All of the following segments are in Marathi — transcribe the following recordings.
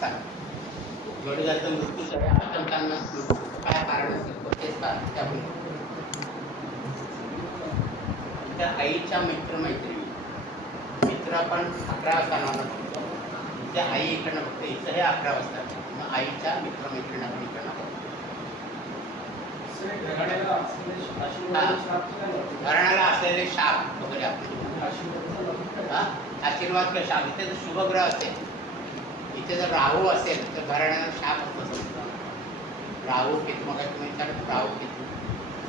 असतात जोडीदाराचा मृत्यू झाला आतंकांना काय कारण असेल तेच कारण त्यामुळे त्या आईच्या मित्रमैत्रिणी मित्र पण 11 वाजता नावं बघतो त्या आई इकडनं बघतो इथं हे 11 वाजता मग आईच्या मित्रमैत्रिणी आपण इकडनं बघतो घराण्याला असलेले शाप वगैरे आपले आशीर्वाद किंवा शाप इथे जर शुभग्रह असेल इथे जर राहू असेल तर घराण्याला शाप असतो समजतो राहू केतू मग तुम्ही विचारत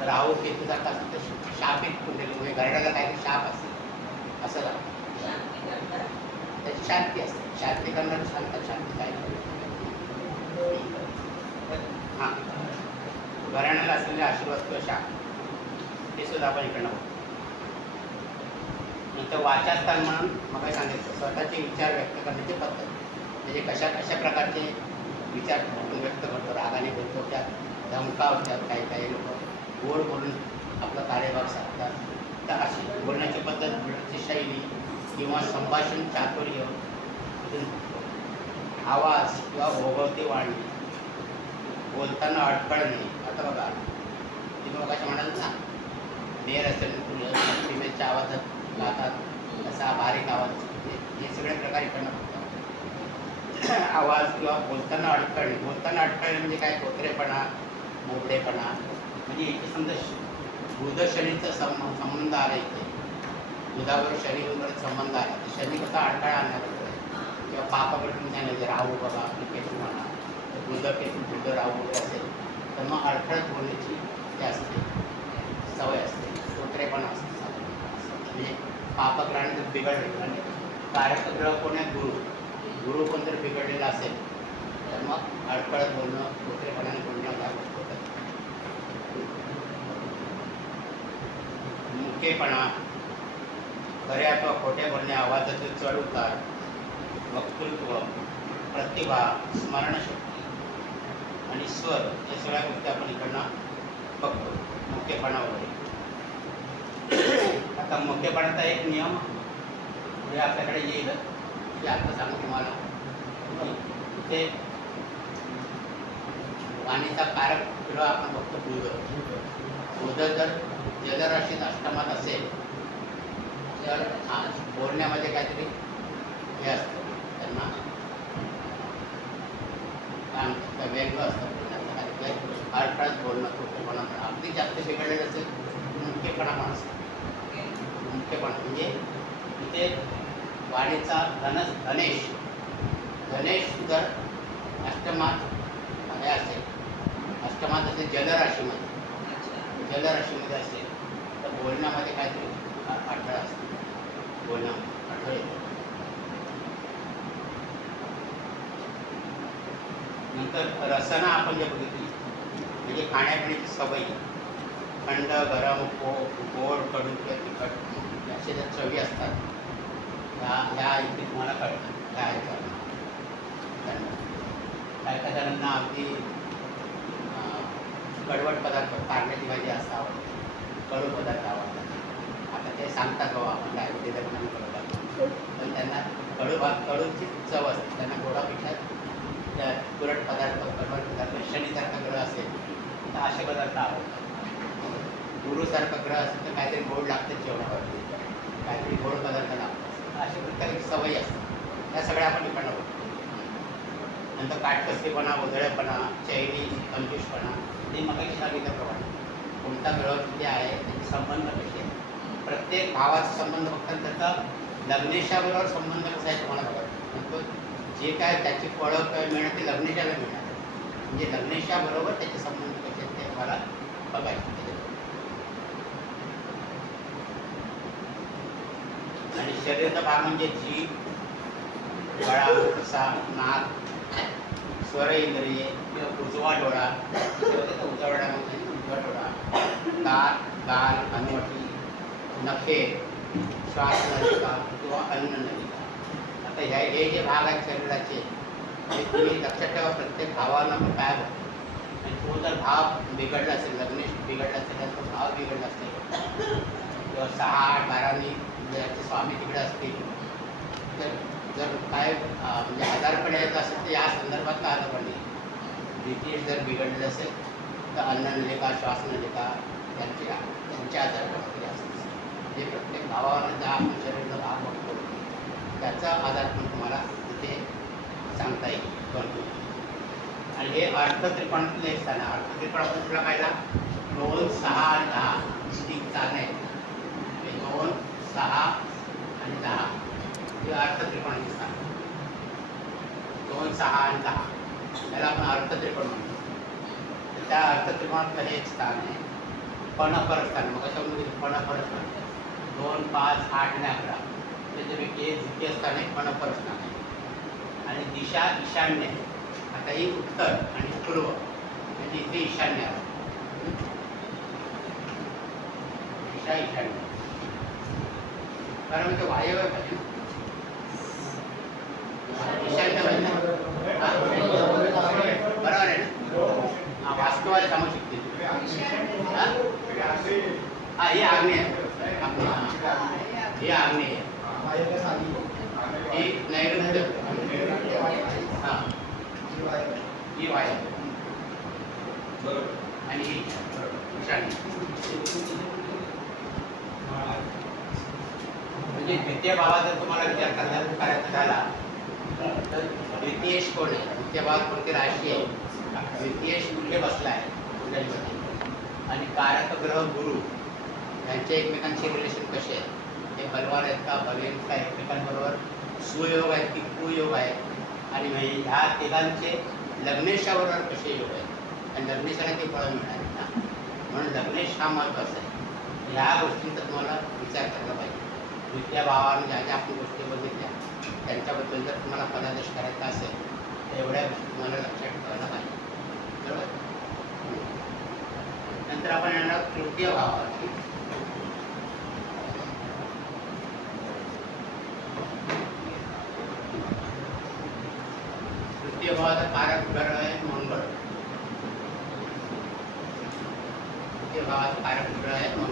राहू केतू जात असेल तर शापित कुंडली म्हणजे घराण्याला काही शाप असेल असं लागतं त्याची शांती असते शांती करणारी शांती काय हां घराण्याला असलेले आशीर्वाद किंवा शाप हे सुद्धा आपण इकडनं बघतो नंतर वाचास्थान म्हणून मग काय सांगितलं स्वतःचे विचार व्यक्त करण्याची पद्धत म्हणजे कशा कशा प्रकारचे विचार व्यक्त करतो रागाने बोलतो त्या धमकावतात काही काही लोक गोड बोलून आपला कार्यभाग साधतात तर अशी बोलण्याची पद्धत बोलण्याची शैली किंवा संभाषण चातुर्य आवाज किंवा ओघवती वाणी बोलताना अडखळणे आता बघा तुम्ही बघा म्हणाल ना देर असेल फिमेलच्या आवाजात गातात असा बारीक आवाज हे सगळे प्रकार इकडनं बघतात आवाज किंवा बोलताना अडखळणे म्हणजे काय कोत्रेपणा मोबडेपणा म्हणजे इथे समजा बुध शनीचा संबंध आला इथे बुधावर शनी वगैरे संबंध आला तर शनी कसा अडथळा आणणार किंवा पापाकडे तुम्ही सांगितलं राहू बघा केतू म्हणा बुध केतू बुध राहू वगैरे असेल तर मग अडथळत बोलण्याची ते असते सवय असते कोत्रेपणा असते म्हणजे पापग्रहाने जर बिघडले आणि कारकग्रह कोण आहे गुरु कोण जर बिघडलेला असेल तर मग अडखळत बोलणं कोत्रेपणाने बोलणं या गोष्टी होतात मुकेपणा खरे अथवा खोटे बोलणे आवाजाचे चढ उतार वक्तृत्व प्रतिभा स्मरणशक्ती आणि स्वर या सगळ्या गोष्टी आपण इकडनं बघतो मुकेपणा वगैरे आता मुकेपणाचा एक नियम हे आपल्याकडे येईल ते आता सांगू तुम्हाला ते वाणीचा कारक ग्रह आपण बघतो बुध जर जलराशीत अष्टमात असेल तर बोलण्यामध्ये काहीतरी हे असतं त्यांना व्यंग असतं बोलण्याचं अडथळाच बोलणं खोटेपणा पण अगदी जास्त बिघडलेलं असेल मुख्यपणा पण असतं मुख्यपणा म्हणजे इथे वाणीचा धनेश जर अष्टमात हे असेल अष्टमात असेल जलराशीमध्ये असेल तर बोलण्यामध्ये काहीतरी अडथळा असतो बोलण्यामध्ये अडथळे येतो नंतर रसना आपण जे बघितली म्हणजे खाण्यापिण्याची सवयी थंड गरम गोड कडू किंवा तिखट असे ज्या चवी असतात ह्या इथे तुम्हाला कळतात काय काय जणांना अगदी कडवट पदार्थ कारल्याची भाजी असं आवडते कडू पदार्थ आवडतात आता ते सांगतात बाबा आपण डायबिटीज म्हणून करतात पण त्यांना कडूची चव असते त्यांना गोडापेक्षा त्या तुरट पदार्थ कडवट पदार्थ शनीसारखा ग्रह असेल तर असे पदार्थ आवडतात गुरुसारखा ग्रह असेल तर काहीतरी गोड लागतं जेवणावरती काहीतरी गोड पदार्थ लागतात अशा प्रकारे सवयी असतात त्या सगळ्या आपण इकडनं बघतो नंतर काटकसरीपणा उधळेपणा चैनी कंजूसपणा हे मग सांगितल्याप्रमाणे कोणता ग्रह किती आहे त्याचे संबंध कसे प्रत्येक भावाचा संबंध बघताना त्याचा लग्नेशाबरोबर संबंध कसा आहे तुम्हाला बघा म्हणतो जे काय त्याची फळं काय मिळणार ते लग्नेशाला मिळणार म्हणजे लग्नेशाबरोबर त्याचे संबंध कसे आहेत ते तुम्हाला बघायचे आणि शरीराचा भाग म्हणजे जीभ गळा घसा नाक स्वर इंद्रिये किंवा उजवा डोळा उजवा डोळा दात गाल हनुवटी नखे श्वास नलिका किंवा अन्न नलिका आता हे जे भाग आहेत शरीराचे ते तुम्ही लक्षात ठेवा प्रत्येक भावाला मग काय बघतो आणि तो जर भाव बिघडला असेल लग्नेश बिघडला असेल तर तो भाव बिघडला असेल किंवा 6, 8, 12 याचे स्वामी तिकडे असतील तर जर काय म्हणजे आजारपण येत असेल तर या संदर्भातलं आजारपण नाही. द्वितीय जर बिघडलेलं असेल तर अन्ननलिका श्वासनलिका त्यांचे आजारपण वगैरे असतात. जे प्रत्येक भावावर ज्या आपण शरीराचा भाग बघतो त्याचा आजारपण तुम्हाला तिथे सांगता येईल भरपूर. आणि हे अर्थत्रिकोणातलं एक स्थान आहे. अर्थत्रिकोणातून तुला पाहिला 2, 6 आणि 10 तीन स्थान आहेत. 2, 6 आणि 10 हे अर्थत्रिकोणाचे स्थान. 2, 6 आणि 10 त्याला आपण अर्थत्रिकोण म्हणतो. तर त्या अर्थत्रिकोणातलं हे एक स्थान आहे. पणपरस्थान मग कशा म्हणजे पणपरस्थान 2, 5, 8 आणि 11 त्याच्यापैकी एक द्वितीय स्थान आहे पणपरस्थान आहे. आणि दिशा ईशान्य आहे. आता ही उत्तर आणि पूर्व म्हणजे इथे ईशान्य आहे. दिशा ईशान्य कारण म्हणजे वायव्य पाहिजे ईशान्य म्हणजे बरोबर आहे ना. वास्तवाला सांगू शकते ही आग्नेय ही आग्नेय ही नैऋत्य ही वायव्य आणि ही ईशान्य. म्हणजे द्वितीय भावात जर तुम्हाला विचार करायचा झाला तर द्वितीयेश कोण आहे, द्वितीय भावात कोणती राशी आहे, द्वितीयेश कुठे बसला आहे कुंडलीमध्ये आणि कारक ग्रह गुरु यांचे एकमेकांचे रिलेशन कसे आहे, ते बलवान आहेत का बलहीन का, एकमेकांबरोबर सुयोग आहेत की कुयोग आहेत, आणि ह्या तिघांचे लग्नेशाबरोबर कसे योग आहेत आणि लग्नेशाने ते फळं मिळणार ना. म्हणून लग्नेश हा महत्त्वाचा आहे. ह्या गोष्टींचा तुम्हाला विचार करायला पाहिजे. द्वितीय भावाने ज्या ज्या आपण गोष्टी बघितल्या त्यांच्याबद्दल जर तुम्हाला फलादेश करायचा असेल तर एवढ्या गोष्टी तुम्हाला लक्षात ठेवायला पाहिजे. बरोबर. नंतर आपण येणार तृतीय भावावरती. तृतीय भावाचा कारक ग्रह आहे मंगळ. तृतीय भावाचा कारक ग्रह आहे मंगळ.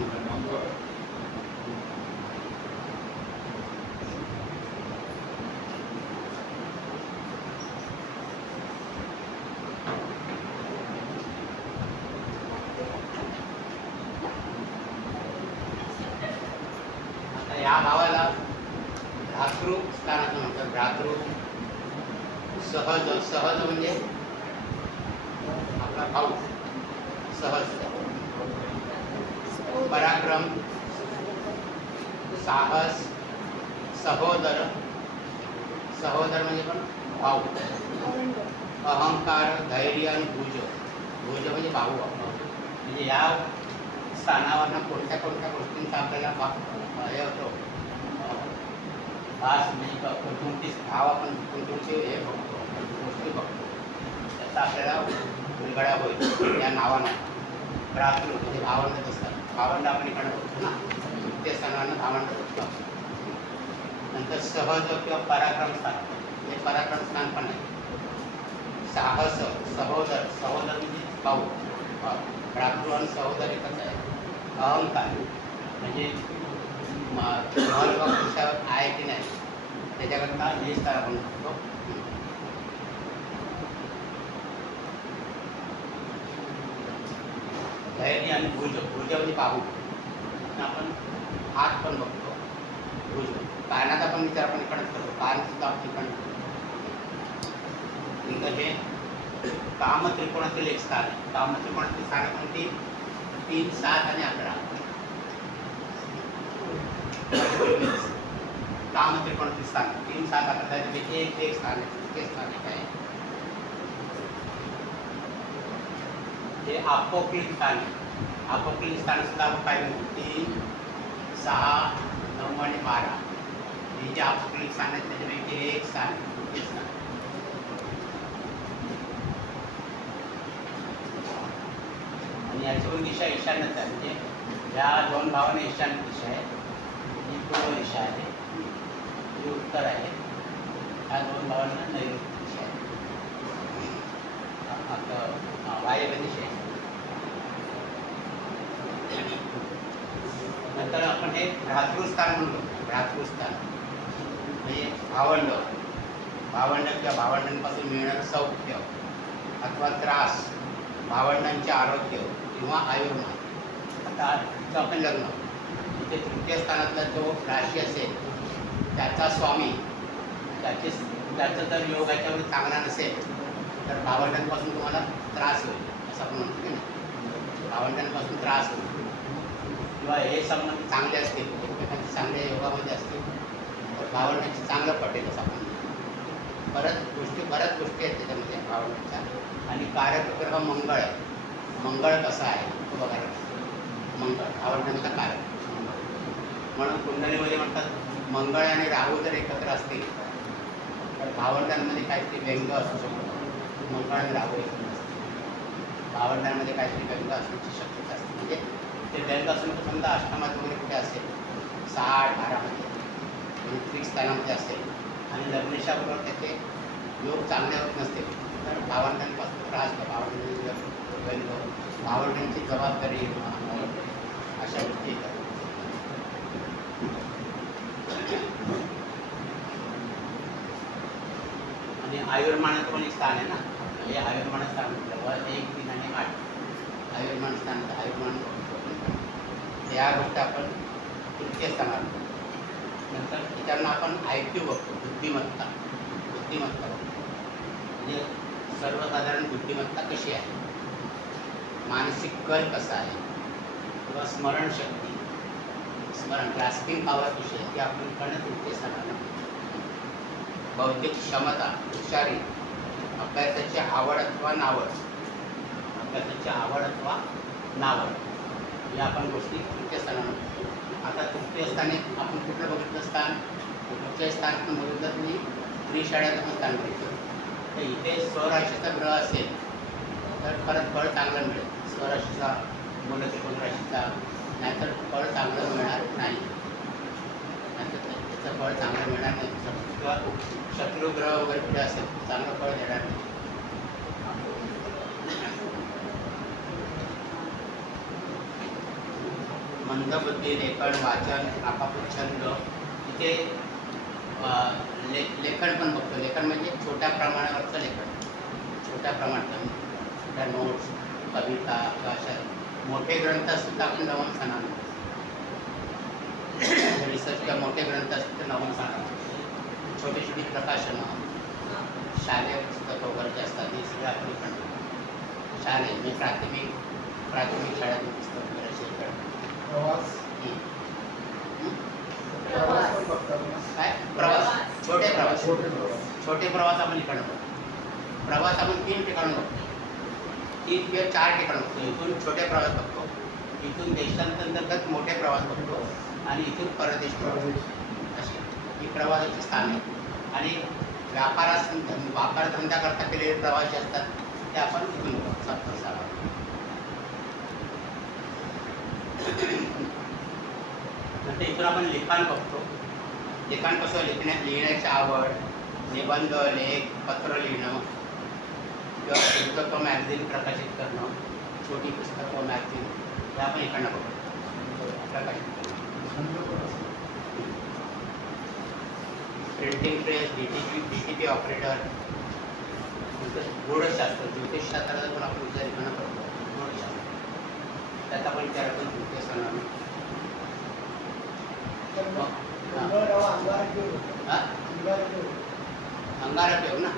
या भावाला भ्रातृ स्थानाचं म्हणतात. भ्रातृ सहज, सहज म्हणजे आपला भाऊ, सहज, पराक्रम, साहस, सहोदर, सहोदर म्हणजे पण भाऊ, अहंकार, धैर्य आणि भुज, भुज म्हणजे भाऊ. म्हणजे या स्थानावरनं कोणत्या कोणत्या गोष्टींचा आपल्याला हे होतो भास, म्हणजे कोणती भाव आपण कोणती हे बघतो गोष्टी बघतो त्याचा आपल्याला उलगडा होईल. या नावानं भ्रातृ म्हणजे भावंडच असतात. भावंड आपण इकडं बघतो ना, तृतीय स्थानानं भावंड बघतो. नंतर सहज किंवा पराक्रम स्थान, हे पराक्रम स्थान पण आहे. साहस, सहोदर, सहोदर म्हणजे भाऊ, भ्रातृ आणि सहोदर एकच आहे. अहंकार म्हणजे महत्त्व पुरुषावर आहे की नाही त्याच्याकरता हे स्थान आपण बघतो. धैर्य आणि भुज, भुज म्हणजे बाहू, आपण हात पण बघतो. भुज कानाचा पण विचार आपण इकडंच करतो. कान सुद्धा आपण इकडं. नंतर हे काम त्रिकोणातील एक स्थान आहे. काम त्रिकोणातील स्थान कोणती 3, 7 आणि 11. काम त्रिकोणातील स्थान 3, 7, 11 त्यापैकी एक स्थान आहे. ते स्थान काय आहे हे आपोक्लिक स्थान आहे. आपोक्लिक स्थान सुद्धा आपण पाहिलं 3, 6, 9 आणि 12 हे जे आपोक्लिक स्थान आहेत त्याच्यापैकी एक स्थान आहे. ते स्थान आणि याच्यावरून दिशा ईशान्यच आहे. म्हणजे या दोन भावाने ईशान्य दिशा आहे, ही पूर्व दिशा आहे, ही उत्तर आहे. ह्या दोन भावांना नैऋत्य दिशा आहे, वायव्य दिशा आहे. नंतर आपण हे भ्रातृस्थान म्हणलो. भ्रातृस्थान म्हणजे भावंड भावंड किंवा भावंडांपासून मिळणारं सौख्य अथवा त्रास, भावंडांचे आरोग्य किंवा आयुर्मान. आता इथं आपण लग्न, इथे तृतीय स्थानातला जो राशी असेल त्याचा स्वामी, त्याचं जर योग याच्यावर चांगला नसेल तर भावंडांपासून तुम्हाला त्रास होईल, असं आपण म्हणतो की नाही. भावंडांपासून त्रास होईल किंवा हे संबंध चांगले असतील, एकमेकांचे चांगल्या योगामध्ये असतील तर भावंडांची चांगलं पटेल, असं आपण म्हणतो. बऱ्याच गोष्टी आहेत त्याच्यामध्ये भावंडांच्या. आणि कारक ग्रह मंगळ आहे. मंगळ कसा आहे तो बघायला. मंगळ भावंडांचा कारक म्हणून कुंडलीमध्ये म्हणतात मंगळ आणि राहू जर एकत्र असतील तर भावंडांमध्ये काहीतरी व्यंग असू शकतो. मंगळ आणि राहू एकत्र असतील भावंडांमध्ये काहीतरी व्यंग असण्याची शक्यता असते. म्हणजे ते व्यंग असून समजा अष्टमात वगैरे कुठे असेल, 6-18मध्ये ऋत्विक स्थानामध्ये असेल आणि लग्नेशाबरोबर त्याचे योग चांगले होत नसते तर भावंडांपासून त्रास, भावंडांची व्यंग, भावंडांची जबाबदारी अशा गोष्टी येतात. आणि आयुर्मानाचं पण एक स्थान आहे ना, हे आयुर्मान स्थान म्हटलं 1, 3 आणि 8 आयुर्मान स्थान. आयुर्मान या गोष्टी आपण तृतीय स्थानात. नंतर त्याच्यानं आपण IQ बघतो, बुद्धिमत्ता बघतो. म्हणजे सर्वसाधारण बुद्धिमत्ता कशी आहे, मानसिक कल कसा आहे किंवा स्मरणशक्ती, ग्रास्पिंग पॉवर कशी आहे ती आपण कळणं तृतीय स्थानाला. बौद्धिक क्षमता, हुशारी, अभ्यासाची आवड अथवा नावड या आपण गोष्टी तृतीय स्थानाला. आता तृतीय स्थानी आपण कुठलं बघितलं स्थान, तृतीय स्थान पण बघितलं तुम्ही त्रिशाळ्याचं पण स्थान बघितलं. तर इथे स्वराशीचा ग्रह असेल तर खरंच फळ चांगलं मिळेल. स्वराशीचा, मूलत्रिकोण राशीचा, नाहीतर फळ चांगलं मिळणार नाही. नाहीतर त्याचं फळ चांगलं मिळणार नाही. किंवा शत्रुग्रह वगैरे कुठे असेल चांगलं फळ देणार नाही. मंदबुद्धी, लेखन, वाचन, आपापले छंद, तिथे लेखन पण बघतो. लेखन म्हणजे छोट्या प्रमाणावरचं लेखन, छोट्या नोट्स, कविता किंवा अशा मोठे ग्रंथ असतील तर आपण नवम स्थानाला. रिसर्च किंवा मोठे ग्रंथ असतील तर नवम स्थानाला. छोटी छोटी प्रकाशनं, शालेय पुस्तकं वगैरे जे असतात हे सगळे आपण इकडं शालेय म्हणजे प्राथमिक शाळेतून पुस्तक वगैरे असे इकडं. काय प्रवास, छोटे प्रवास आपण इकडं बघतो. प्रवास आपण 3 ठिकाणं बघतो, 3 किंवा 4 ठिकाणं बघतो. इथून छोटे प्रवास बघतो, इथून देशांतर्गत मोठे प्रवास बघतो आणि इथून परदेश प्रवास. असे ही प्रवासाची स्थान आहे. आणि व्यापार धंदा करता केलेले प्रवास जे असतात ते आपण इथून बघतो. सप्तस्थानावर. नंतर इथून आपण लिखाण बघतो. लिखाण कसं, लिहिण्याची आवड, निबंध, लेख, पत्र लिहिणं किंवा पुस्तकं, मॅगझिन प्रकाशित करणं, छोटी पुस्तकं, मॅगझिन हे आपण इकडनं बघतो प्रकाशित करणं. Printing press, DTP operator. नंतर गूढशास्त्र, ज्योतिषशास्त्राचा पण आपण विचार इकडनं करतो. गूढशास्त्र त्याचा पण विचार आपण तृतीय स्थानाला. अंगारक योग ना,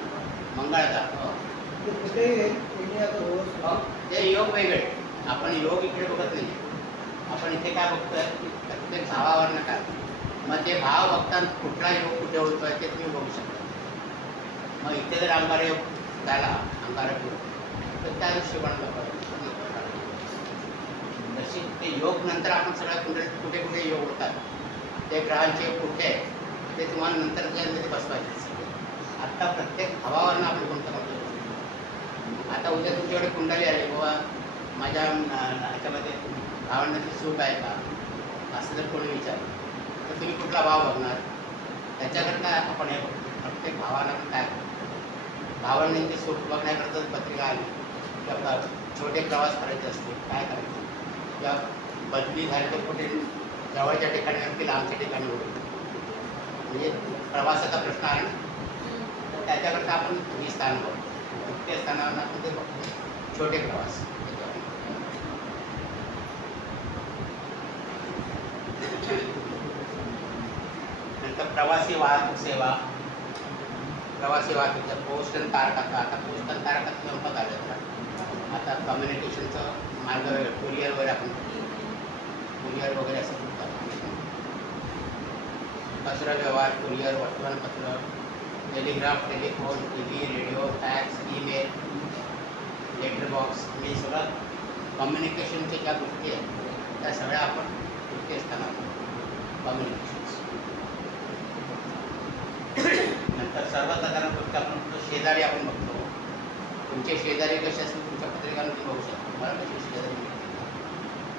मंगळाचा. ते योग वेगळे, आपण योग इकडे बघत नाही. आपण इथे काय बघतोय, प्रत्येक भावावरनं काय, मग ते भाव बघताना कुठला योग कुठे होतोय ते तुम्ही बघू शकता. मग इथे जर अंगार योग झाला, अंगारक योग, तर त्या दिवशी पण तशी ते योग नंतर आपण सगळ्या कुठे कुठे योग होतात ते ग्रहांचे कुठे ते तुम्हाला नंतर त्यामध्ये बसवायचे. आत्ता प्रत्येक भावावरनं आपण कोणतं करतो. आता उद्या तुमच्याकडे कुंडली आली, बाबा माझ्या ह्याच्यामध्ये भावंडांची सुख आहे का असं जर कोणी विचारलं तर तुम्ही कुठला भाव बघणार, त्याच्याकरता आपण हे प्रत्येक भावाला पण काय भावंडांची सुख बघण्याकरताच पत्रिका आली किंवा छोटे प्रवास करायचे असते काय करायचे किंवा बदली झाली तर कुठे जवळच्या ठिकाणी की लांबच्या ठिकाणी होईल म्हणजे प्रवासाचा प्रश्न आहे ना, तर त्याच्याकरता आपण ही स्थान बघतो. तृतीय स्थानावर आपण ते बघतो छोटे प्रवास. नंतर प्रवासी वाहतूक सेवा. प्रवासी वाहतूक पोस्ट आणि तारखाचा. आता पोस्ट आणि तारखाचं संपत आलं तर आता कम्युनिकेशनचं मार्ग कुरिअर वगैरे आपण कुरिअर वगैरे असं म्हणतात. पत्र व्यवहार, कुरिअर, वर्तमानपत्र, telegraph, telephone, T V, radio, fax, email, letter box, हे सगळं कम्युनिकेशनच्या ज्या गोष्टी आहेत त्या सगळ्या आपण तृतीय स्थानात कम्युनिकेशन. नंतर सर्वसाधारण गोष्ट आपण बघतो शेजारी. आपण बघतो तुमचे शेजारी कसे असतील तुमच्या पत्रिकांमध्ये बघू शकतो. तुम्हाला कशी शेजारी मिळते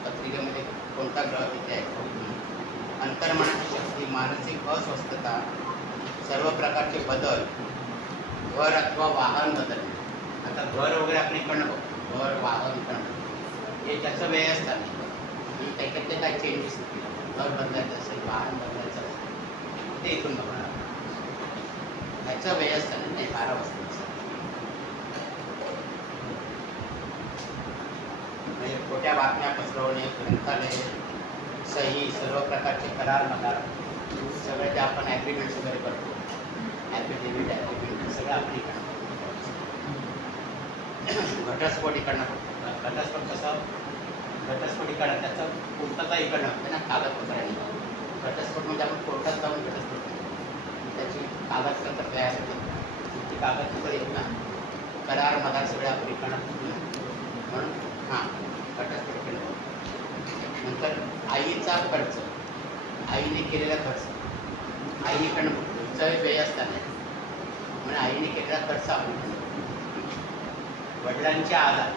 पत्रिकेमध्ये कोणता ग्रह तिथे आहे. अंतर्मनाची शक्ती, मानसिक अस्वस्थता, सर्व प्रकारचे बदल, घर अथवा वाहन बदलणे. आता घर वगैरे आपण इकडनं बघतो, घर वाहन इकडनं, हे त्याचं व्यवस्था नाही. त्याच्यातले काय चेंजेस घर बदलायचं असेल, वाहन बदलायचं असेल ते इथून बघणार. त्याचं व्यवस्था नाही 12 वाजता. म्हणजे खोट्या बातम्या पसरवणे, ग्रंथालय, सही, सर्व प्रकारचे करार मदार, सगळे जे आपण ॲग्रीमेंट्स वगैरे करतो, ॲफिडेव्हिट ॲग्रीमेंट सगळं आपण इकडनं. घटस्फोट इकडनं करतो. घटस्फोट कसं घटस्फोट इकडनं त्याचं पूर्तता इकडनं असते ना कागदपत्रांनी. घटस्फोट म्हणजे आपण कोर्टात जाऊन घटस्फोट करतो, त्याची कागदपत्र तयार होते, ती कागदपत्र येत ना करार मदार सगळे आपण इकडनं म्हणून हां घटस्फोट इकडनं. नंतर आईचा खर्च, आईने केलेला खर्च आईकडनं बघतो. व्यय असताना म्हणजे आईने केलेला खर्च आपण. वडिलांचे आधार,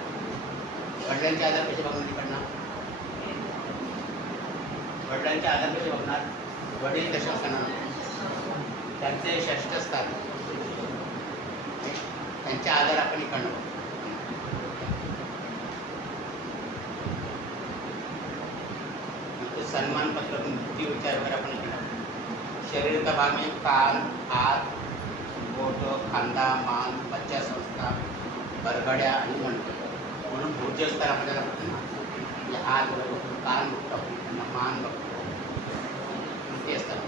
वडिलांचे आधार कसे बघणार इकडनं. वडिलांचे आधार कसे बघणार. वडील दशम स्थानावर, त्यांचे 6ष्ठ स्थान, त्यांचे आधार आपण इकडनं बघतो. सन्मानपत्र, बुद्धी विचार वगैरे आपण इकडं. शरीराचा भाग म्हणजे कान, हात, बोट, खांदा, मान, मज्जासंस्था, बरगड्या आणि मनगट. म्हणून भुजस्थान आपल्याला बघतो ना, म्हणजे हात बघतो, कान बघतो, मान बघतो, तृतीय स्थान.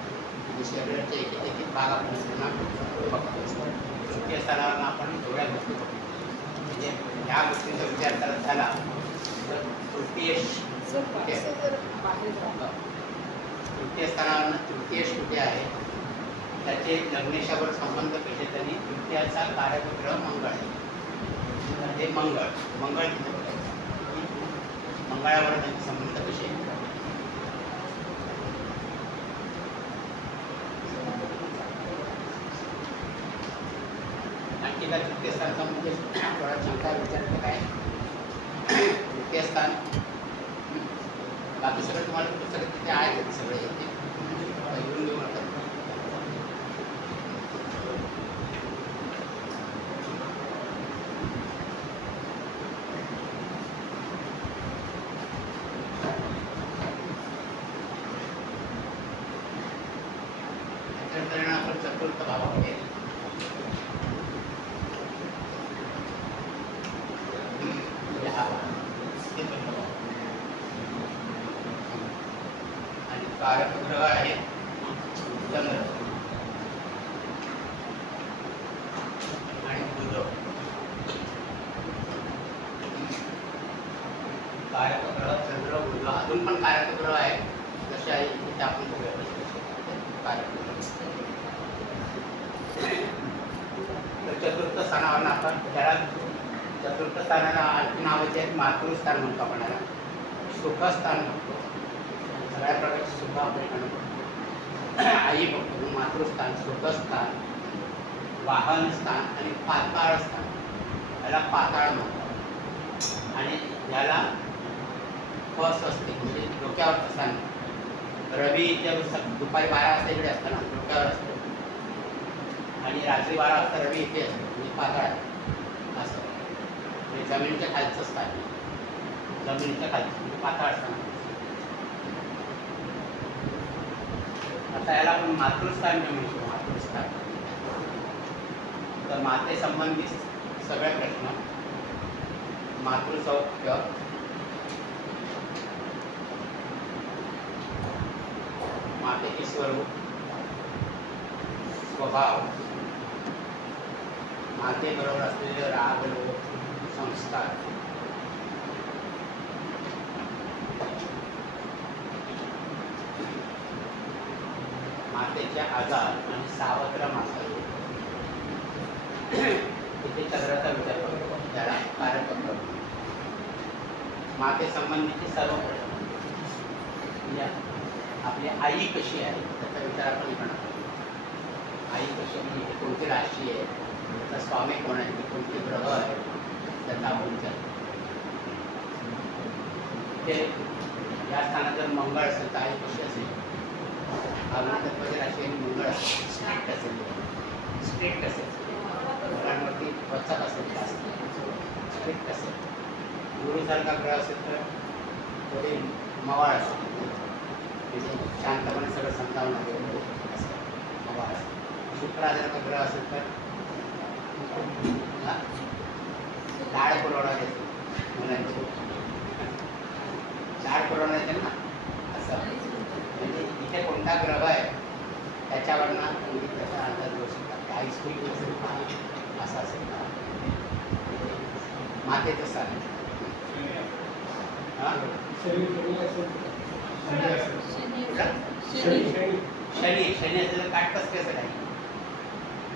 म्हणजे शरीराचे एक भाग आपण बघतो. तृतीय स्थानावर आपण थोड्या गोष्टी बघतो. म्हणजे ह्या गोष्टींचा विचार करत झाला तर तृतीय स्थानावर तृतीयेश कुठे आहे, त्याचे लग्नेशावर संबंध केले तरी तृतीयाचा कारकग्रह मंगळ आहे. ते मंगळ तिथे बघायचं, मंगळावर त्यांचे संबंध कसे आहेत. आणखी काय तृतीय स्थानचा म्हणजे थोडा शंका विचारलं काय तृतीय स्थान. बाकी सगळं तुम्हाला पुस्तक तिथे आहे, सगळे घेऊन घेऊ नका. त्याच्यानंतर आपण चतुर्थ भावामध्ये कारकग्रह आहे चंद्र आणि बुध. कारकग्रह चंद्र, बुध अजून पण कारकग्रह आहे जसे आहे तिथे आपण बघूया कारकग्रह. तर चतुर्थ स्थानावर आपण त्याला चतुर्थ स्थानाला आणखी नावाचे आहेत मातृस्थान म्हणतो आपण याला, सुखस्थान म्हणतो. सगळ्या प्रकारचे सुख आपण आई बघतो. मातृस्थान, सुखस्थान, वाहन स्थान आणि पाताळ स्थान. याला पाताळ म्हणतात. आणि याला फस असते म्हणजे डोक्यावरचं स्थान. रवी दुपारी 12 वाजता इकडे असतं ना, डोक्यावर असतो. आणि रात्री 12 वाजता रवी इथे असतो म्हणजे पाताळ असं. म्हणजे जमिनीच्या खालचं स्थान, जमिनीच्या खालचं म्हणजे पाताळ स्थान. आता याला आपण मातृस्थान जे म्हणतो, मातृस्थान. तर माते संबंधित सगळे प्रश्न, मातृसौख्य, मातेचे स्वरूप, स्वभाव, मातेबरोबर असलेले राग, लोभ, संस्कार, मातेचे आजार आणि सावत्र माता. इथे चंद्राचा विचार करतो, त्याला कार्यपत्र. माते संबंधीचे सर्व प्रश्न, म्हणजे आपली आई कशी आहे त्याचा विचार आपण करणार. आई कशी आहे, म्हणजे कोणती राशी आहे, त्याचा स्वामी कोण आहे, कोणते ग्रह आहे, त्याचा आपण विचार. ते या स्थानात जर मंगळ असेल तर आई कशी असेल, अग्नितत्वाची राशी आणि मंगळ असेल, स्ट्रिक्ट असेल, स्ट्रिक्ट असेल, मुलांवरती वचक असेल, जास्त स्ट्रिक्ट असेल. गुरुसारखा ग्रह असेल तर थोडी मवाळ असेल, म्हणजे शांतपणे सगळं समजावून असं मवाळ असेल. शुक्रासारखा ग्रह असेल तर लाड पुरवणारे असेल, मुलांची लाड पुरवण्याचे ना, असं. म्हणजे इथे कोणता ग्रह आहे त्याच्यावरनं तुम्ही त्याचा अंदाज घेऊ शकता. हायस्कूल असेल का, असं असेल का. मातेचं स्थान शनी, शनी असेल तर काटकसरी असं राहील,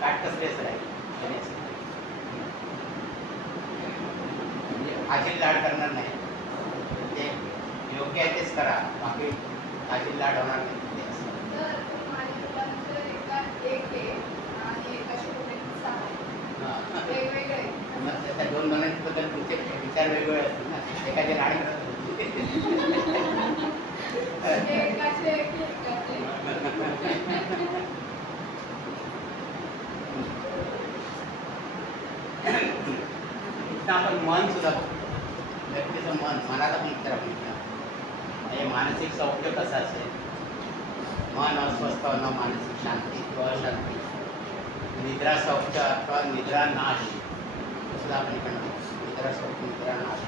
काटकसरी असं राहील शनी असेल. म्हणजे आजील लाड करणार नाही, ते योग्य आहे तेच करा, बाकी आजील लाड होणार नाही. त्या दोन मुलांबद्दल तुमचे विचार वेगवेगळे असतील ना. एखादी राणी आपण मन सुद्धा बघतो, व्यक्तीचं मन, मनाला पण विचार बघितला. म्हणजे मानसिक सौख्य कसं असेल, मन अस्वस्थ होणं, मानसिक शांती किंवा अशांती, निद्रा सौख्य अथवा निद्रा नाश सुद्धा आपण इकडं. निद्रा सौख्य, निद्रा नाश,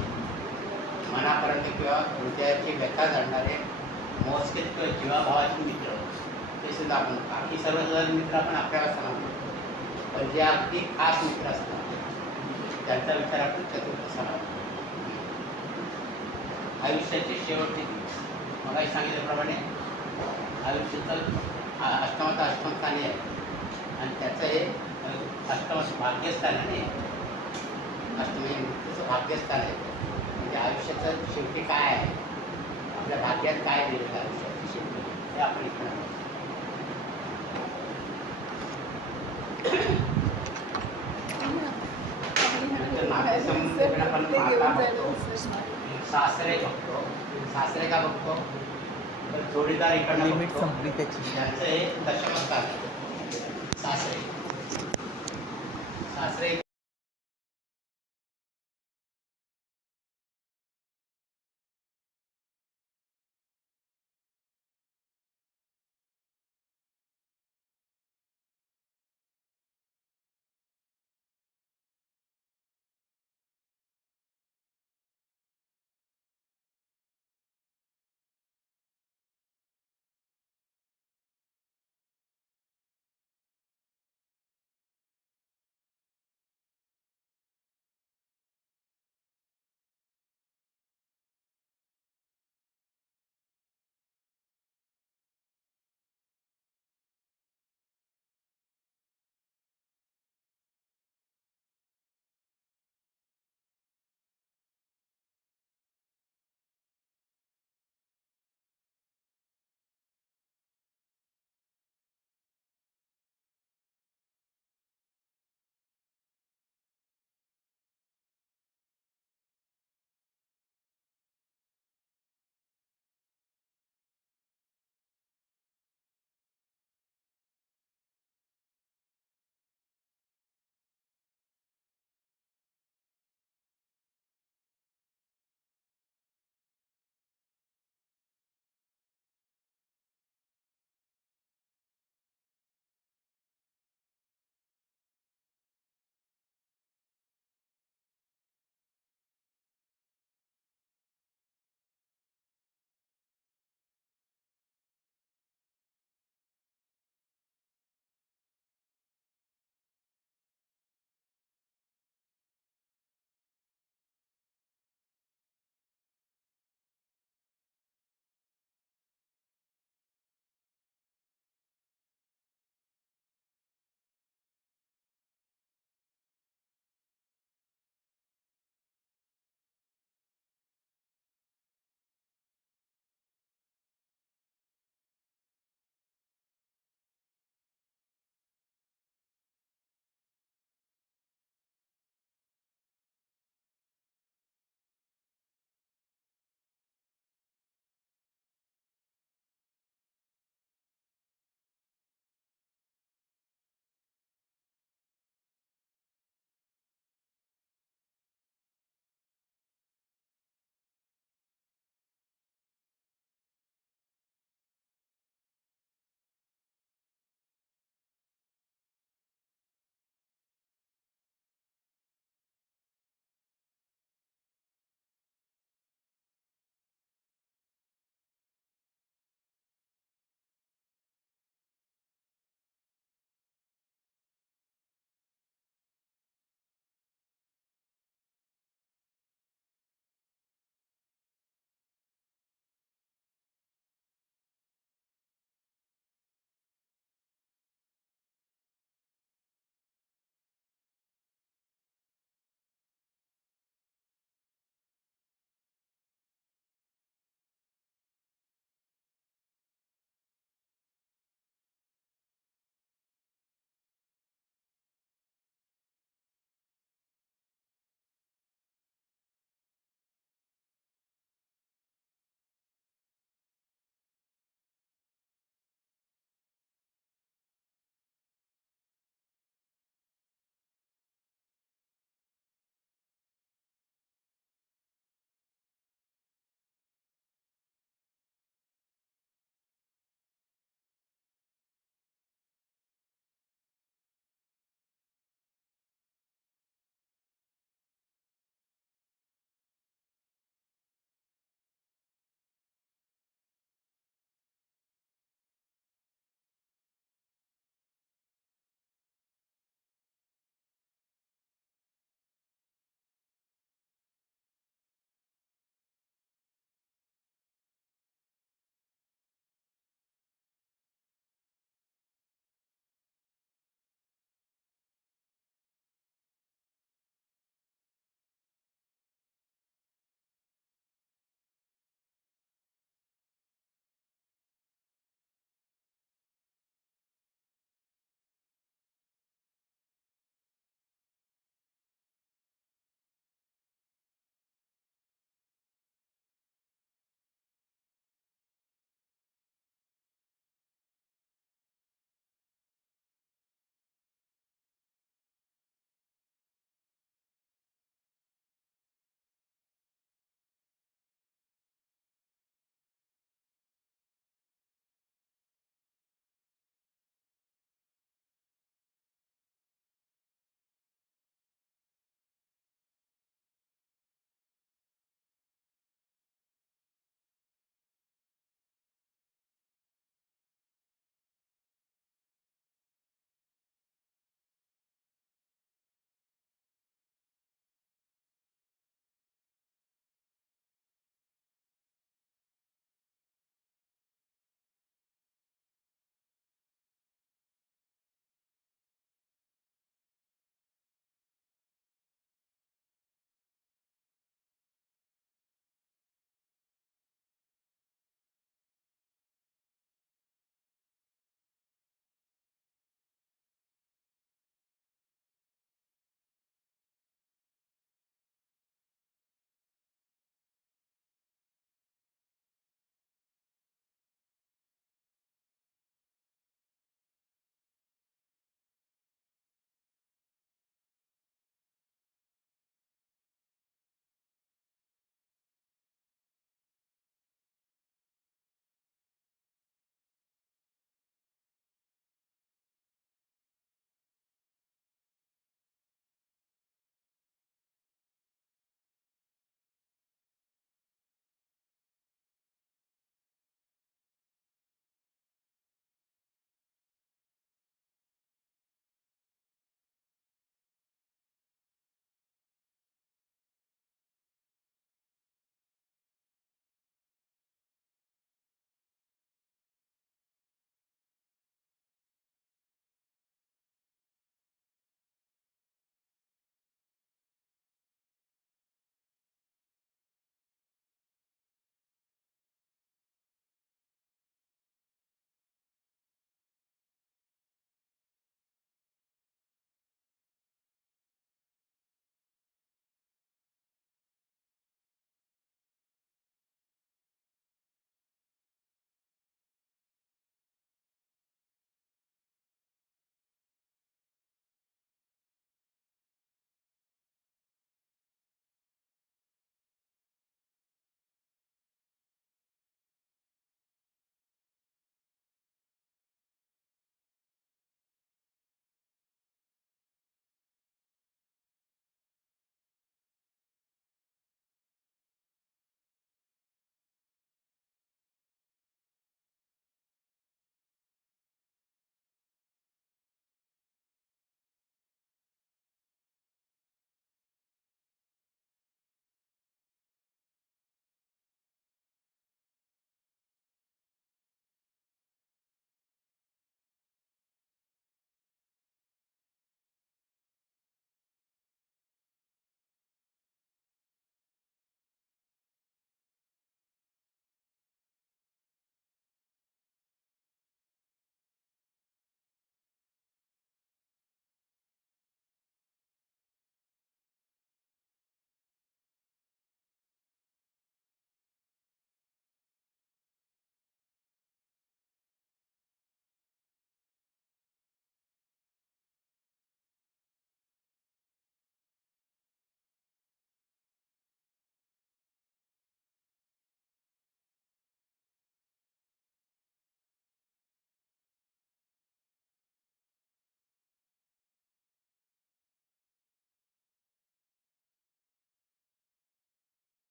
मनापर्यंत किंवा हृदयाची व्यथा जाणणारे मोजकेच किंवा जीवाभावाचे मित्र, ते सुद्धा आपण. बाकी सर्व मित्र आपण आपल्या असताना, पण जे अगदी खास मित्र असतात त्यांचा विचार आपण चतुर्थ स्थानावर. आयुष्याचे शेवटचे दिवस, मगाशी सांगितल्याप्रमाणे आयुष्याचं अष्टमाचं अष्टमस्थानी आहे आणि त्याचं हे अष्टम भाग्यस्थान आहे. अष्टमी मृत्यूचं भाग्यस्थान आहे. म्हणजे आयुष्याचं शेवटी काय आहे, आपल्या भाग्यात काय दिलं आयुष्याची शेवटी, हे आपण इकडं. नातेसंबंध आपण माता बघतो, सासरे बघतो. सासरे का बघतो तर जोडीदार इकडनं बघतो, त्यांचं हे दशमस्थान आहे. सासरे, सासरे